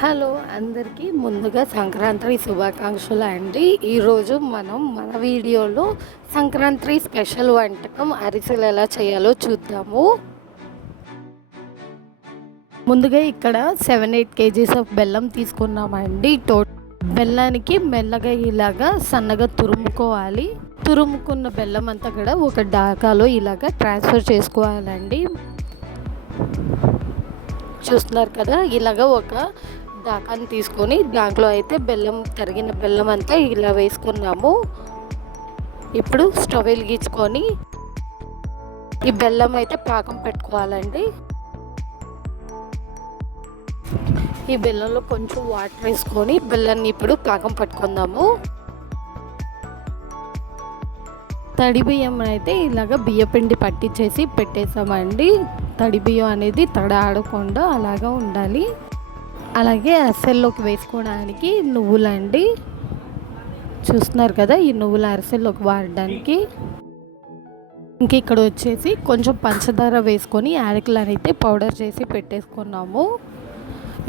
Hello అందరికీ ముందుగా సంక్రాంతి శుభాకాంక్షలు అండి. ఈరోజు మన వీడియోలో సంక్రాంతి స్పెషల్ వంటకం అరిసెలు ఎలా చేయాలో చూద్దాము. ముందుగా ఇక్కడ 7-8 kgs ఆఫ్ బెల్లం తీసుకున్నామండి. బెల్లానికి మెల్లగా ఇలాగా సన్నగా తురుముకోవాలి. తురుముకున్న బెల్లం అంతా కూడా ఒక డాకాలో ఇలాగా ట్రాన్స్ఫర్ చేసుకోవాలండి. చూస్తున్నారు కదా, ఇలాగ ఒక దాకాన్ని తీసుకొని దాంట్లో అయితే తరిగిన బెల్లం అంతా ఇలా వేసుకున్నాము. ఇప్పుడు స్టవ్ వెలిగించుకొని ఈ బెల్లం అయితే పాకం పెట్టుకోవాలండి. ఈ బెల్లంలో కొంచెం వాటర్ వేసుకొని బెల్లాన్ని ఇప్పుడు పాకం పట్టుకుందాము. తడి బియ్యం అయితే ఇలాగ బియ్యపిండి పట్టించేసి పెట్టేసామండి. తడి బియ్యం అనేది తడాడకుండా అలాగా ఉండాలి. అలాగే అరిసెల్లోకి వేసుకోవడానికి నువ్వులండి. చూస్తున్నారు కదా, ఈ నువ్వుల అరిసెల్లోకి వాడడానికి. ఇంక ఇక్కడ వచ్చేసి కొంచెం పంచదార వేసుకొని యాలకులు అయితే పౌడర్ చేసి పెట్టేసుకున్నాము.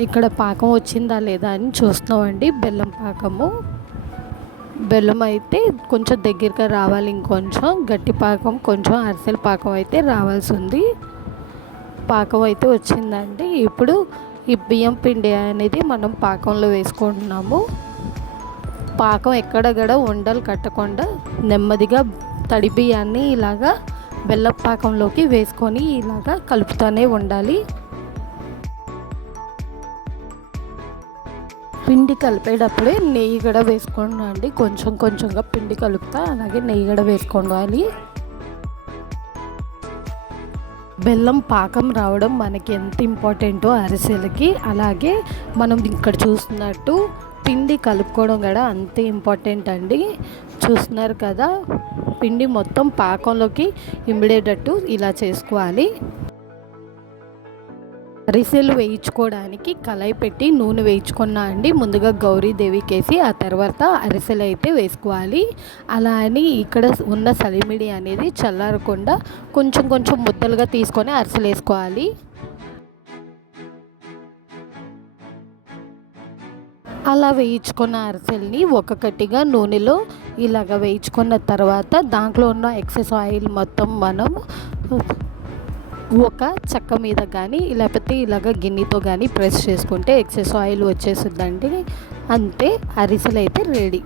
ఇక్కడ పాకం వచ్చిందా లేదా అని చూస్తున్నామండి. బెల్లం పాకము. బెల్లం అయితే కొంచెం దగ్గరగా రావాలి, ఇంకొంచెం గట్టి పాకం, కొంచెం అరిసెల పాకం అయితే రావాల్సి ఉంది. పాకం అయితే వచ్చిందండి. ఇప్పుడు ఈ బియ్యం పిండి అనేది మనం పాకంలో వేసుకుంటున్నాము. పాకం ఎక్కడగడ ఉండలు కట్టకుండా నెమ్మదిగా తడి బియ్యాన్ని ఇలాగా బెల్లం పాకంలోకి వేసుకొని ఇలాగా కలుపుతూనే ఉండాలి. పిండి కలిపేటప్పుడే నెయ్యి కూడా వేసుకోండి. కొంచెం కొంచెంగా పిండి కలుపుతా అలాగే నెయ్యి కూడా వేసుకోవాలి. బెల్లం పాకం రావడం మనకి ఎంత ఇంపార్టెంటో అరిసెలకి, అలాగే మనం ఇక్కడ చూస్తున్నట్టు పిండి కలుపుకోవడం కూడా అంతే ఇంపార్టెంట్ అండి. చూస్తున్నారు కదా, పిండి మొత్తం పాకంలోకి ఇమిడేటట్టు ఇలా చేసుకోవాలి. అరిసెలు వేయించుకోవడానికి కళాయి పెట్టి నూనె వేయించుకున్నా అండి. ముందుగా గౌరీదేవికి వేసి ఆ తర్వాత అరిసెలు అయితే వేసుకోవాలి. అలా అని ఇక్కడ ఉన్న సలిమిడి అనేది చల్లారకుండా కొంచెం కొంచెం ముద్దలుగా తీసుకొని అరిసెలు వేసుకోవాలి. అలా వేయించుకున్న అరిసెల్ని ఒక్కొక్కటిగా నూనెలో ఇలాగ వేయించుకున్న తర్వాత దాంట్లో ఉన్న ఎక్సెస్ ఆయిల్ మొత్తం మనం ఒక చెక్క మీద కానీ లేకపోతే ఇలాగ గిన్నెతో కానీ ప్రెస్ చేసుకుంటే ఎక్సెస్ ఆయిల్ వచ్చేస్తుందండి. అంతే, అరిసెలు అయితే రెడీ.